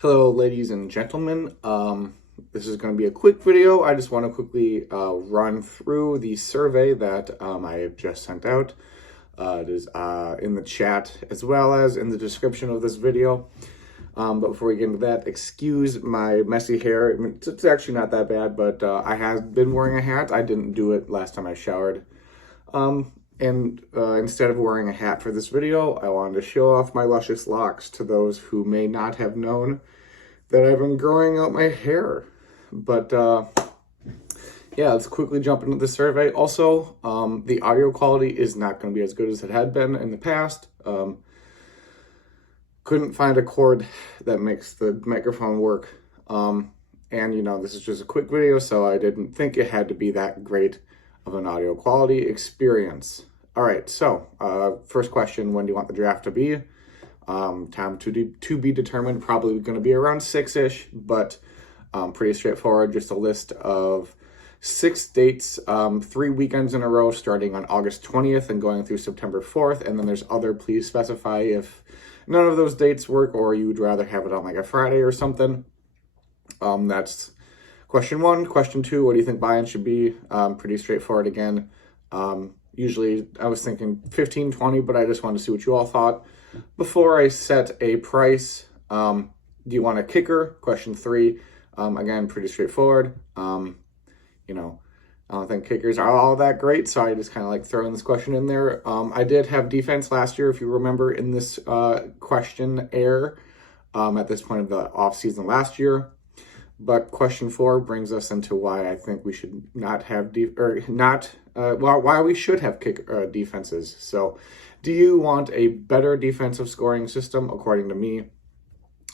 Hello, ladies and gentlemen. This is going to be a quick video. I just want to quickly run through the survey that I have just sent out. It is in the chat as well as in the description of this video. But before we get into that, excuse my messy hair. I mean, it's actually not that bad, but I have been wearing a hat. I didn't do it last time I showered. Instead of wearing a hat for this video, I wanted to show off my luscious locks to those who may not have known that I've been growing out my hair. But yeah, let's quickly jump into the survey. Also, the audio quality is not going to be as good as it had been in the past. Couldn't find a cord that makes the microphone work. And you know, this is just a quick video, so I didn't think it had to be that great of an audio quality experience. All right, so first question, when do you want the draft to be? Time to be determined, probably going to be around 6-ish, but pretty straightforward. Just a list of 6 dates, 3 weekends in a row, starting on August 20th and going through September 4th. And then there's other, please specify if none of those dates work or you would rather have it on like a Friday or something. That's question 1. Question 2, what do you think buy-in should be? Pretty straightforward again. Usually I was thinking 15, 20, but I just wanted to see what you all thought. Before I set a price, do you want a kicker? Question 3, again, pretty straightforward. You know, I don't think kickers are all that great, so I just kind of like throwing this question in there. I did have defense last year, if you remember, in this questionnaire at this point of the offseason last year. But question 4 brings us into why I think we should not have why we should have defenses. So, do you want a better defensive scoring system? According to me,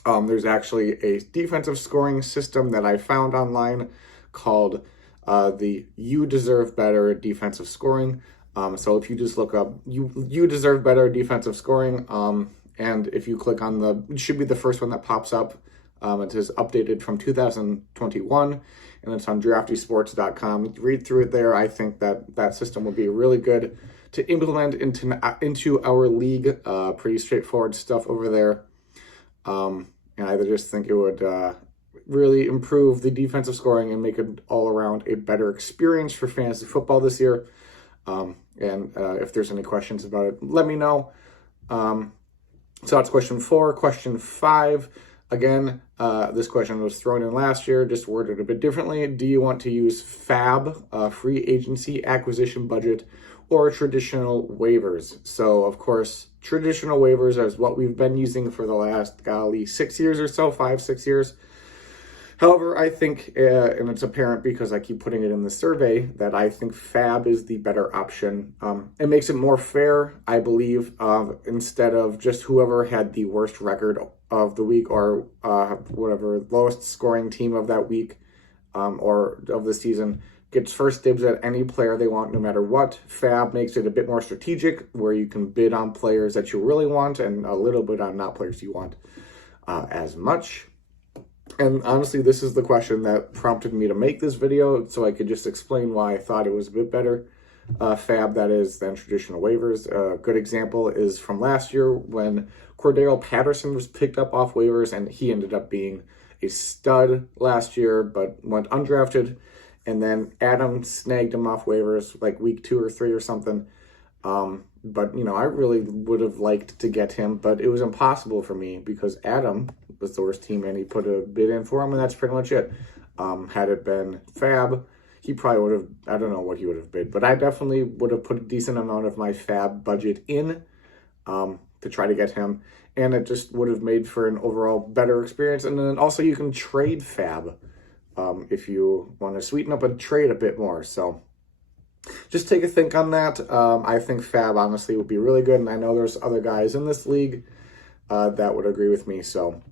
there's actually a defensive scoring system that I found online called the You Deserve Better Defensive Scoring. So if you just look up you Deserve Better Defensive Scoring, and if you click on it should be the first one that pops up. It is updated from 2021, and it's on draftysports.com. Read through it there. I think that system will be really good to implement into our league. Pretty straightforward stuff over there. And I just think it would really improve the defensive scoring and make it all around a better experience for fantasy football this year. If there's any questions about it, let me know. So that's question 4. Question 5. Again, this question was thrown in last year, just worded a bit differently. Do you want to use FAB, free agency acquisition budget, or traditional waivers? So, of course, traditional waivers is what we've been using for the last, 6 years or so, 5-6 years. However, I think, and it's apparent because I keep putting it in the survey, that I think FAB is the better option. It makes it more fair, I believe, instead of just whoever had the worst record of the week or whatever lowest scoring team of that week or of the season gets first dibs at any player they want no matter what. FAB makes it a bit more strategic, where you can bid on players that you really want and a little bit on not players you want as much. And honestly, this is the question that prompted me to make this video, so I could just explain why I thought it was a bit better FAB, that is, than traditional waivers. A good example is from last year when Cordero Patterson was picked up off waivers, and he ended up being a stud last year, but went undrafted. And then Adam snagged him off waivers like week 2 or 3 or something. But, you know, I really would have liked to get him, but it was impossible for me because Adam was the worst team and he put a bid in for him, and that's pretty much it. Had it been FAB, he probably would have, I don't know what he would have bid, but I definitely would have put a decent amount of my FAB budget in to try to get him, and it just would have made for an overall better experience. And then also you can trade FAB if you want to sweeten up a trade a bit more. So just take a think on that. I think FAB honestly would be really good, and I know there's other guys in this league that would agree with me. So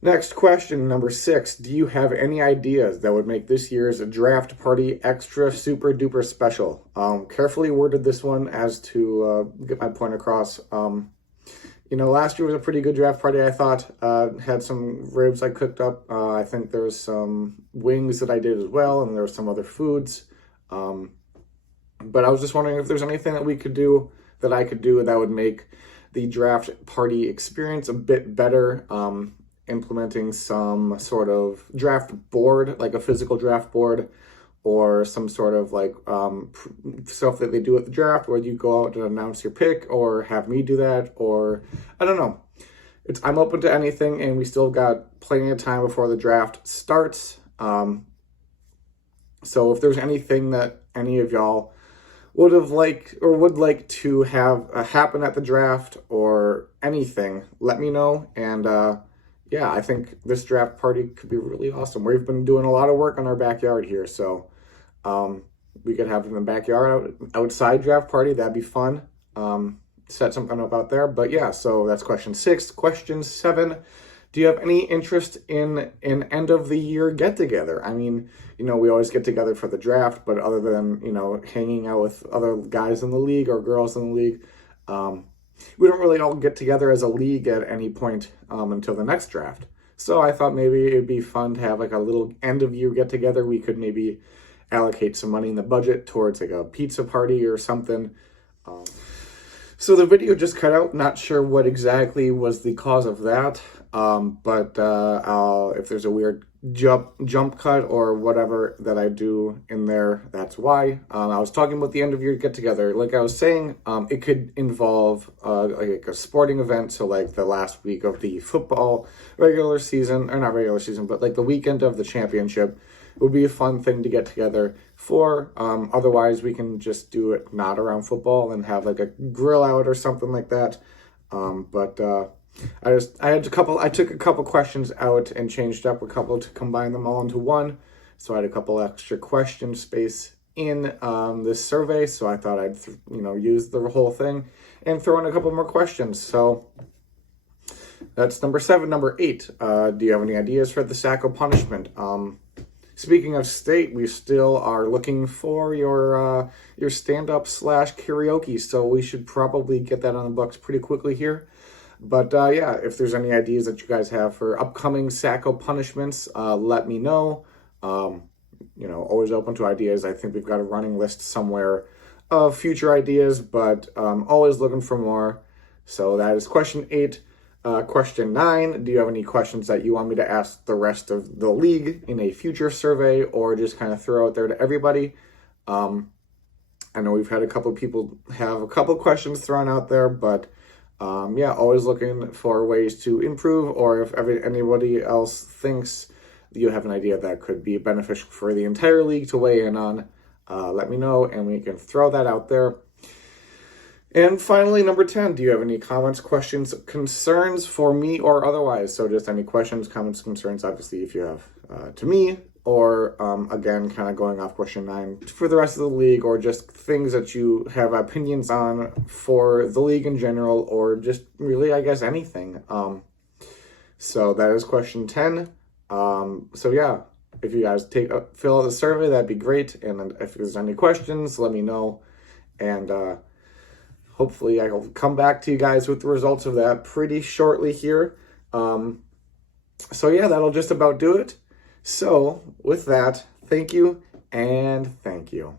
next question, number 6. Do you have any ideas that would make this year's draft party extra super duper special? Carefully worded this one as to get my point across. You know, last year was a pretty good draft party, I thought. Had some ribs I cooked up. I think there's some wings that I did as well, and there were some other foods. But I was just wondering if there's anything that we could do, that I could do, that would make the draft party experience a bit better, implementing some sort of draft board, like a physical draft board, or some sort of like stuff that they do at the draft where you go out and announce your pick, or have me do that, or I don't know. I'm open to anything, and we still got plenty of time before the draft starts. So if there's anything that any of y'all would have liked or would like to have happen at the draft or anything, let me know. And yeah, I think this draft party could be really awesome. We've been doing a lot of work on our backyard here, so we could have it in the backyard, outside draft party. That'd be fun. Set something up out there. But yeah, so that's question 6. Question 7. Do you have any interest in an end of the year get together? I mean, we always get together for the draft, but other than, hanging out with other guys in the league or girls in the league, we don't really all get together as a league at any point until the next draft. So I thought maybe it'd be fun to have like a little end of year get together. We could maybe allocate some money in the budget towards like a pizza party or something. So the video just cut out. Not sure what exactly was the cause of that. But if there's a weird jump cut or whatever that I do in there, that's why. I was talking about the end of year get together. Like I was saying, it could involve like a sporting event. So like the last week of the football regular season, or not regular season, but like the weekend of the championship. It would be a fun thing to get together for. Otherwise, we can just do it not around football and have like a grill out or something like that. I took a couple questions out and changed up a couple to combine them all into one. So I had a couple extra question space in this survey. So I thought I'd use the whole thing and throw in a couple more questions. So that's number 7. Number 8. Do you have any ideas for the Sacco punishment? Speaking of state, we still are looking for your stand-up / karaoke. So we should probably get that on the books pretty quickly here. But yeah, if there's any ideas that you guys have for upcoming Sacco punishments, let me know. Always open to ideas. I think we've got a running list somewhere of future ideas, but always looking for more. So that is question 8. Question 9, do you have any questions that you want me to ask the rest of the league in a future survey, or just kind of throw out there to everybody? I know we've had a couple people have a couple questions thrown out there, but yeah, always looking for ways to improve, or if anybody else thinks you have an idea that could be beneficial for the entire league to weigh in on, let me know and we can throw that out there. And finally, number 10, do you have any comments, questions, concerns for me or otherwise? So just any questions, comments, concerns, obviously, if you have to me, or again, kind of going off question 9 for the rest of the league, or just things that you have opinions on for the league in general, or just really, I guess, anything. So that is question 10. So yeah, if you guys fill out the survey, that'd be great. And then if there's any questions, let me know. And hopefully I will come back to you guys with the results of that pretty shortly here. So yeah, that'll just about do it. So with that, thank you and thank you.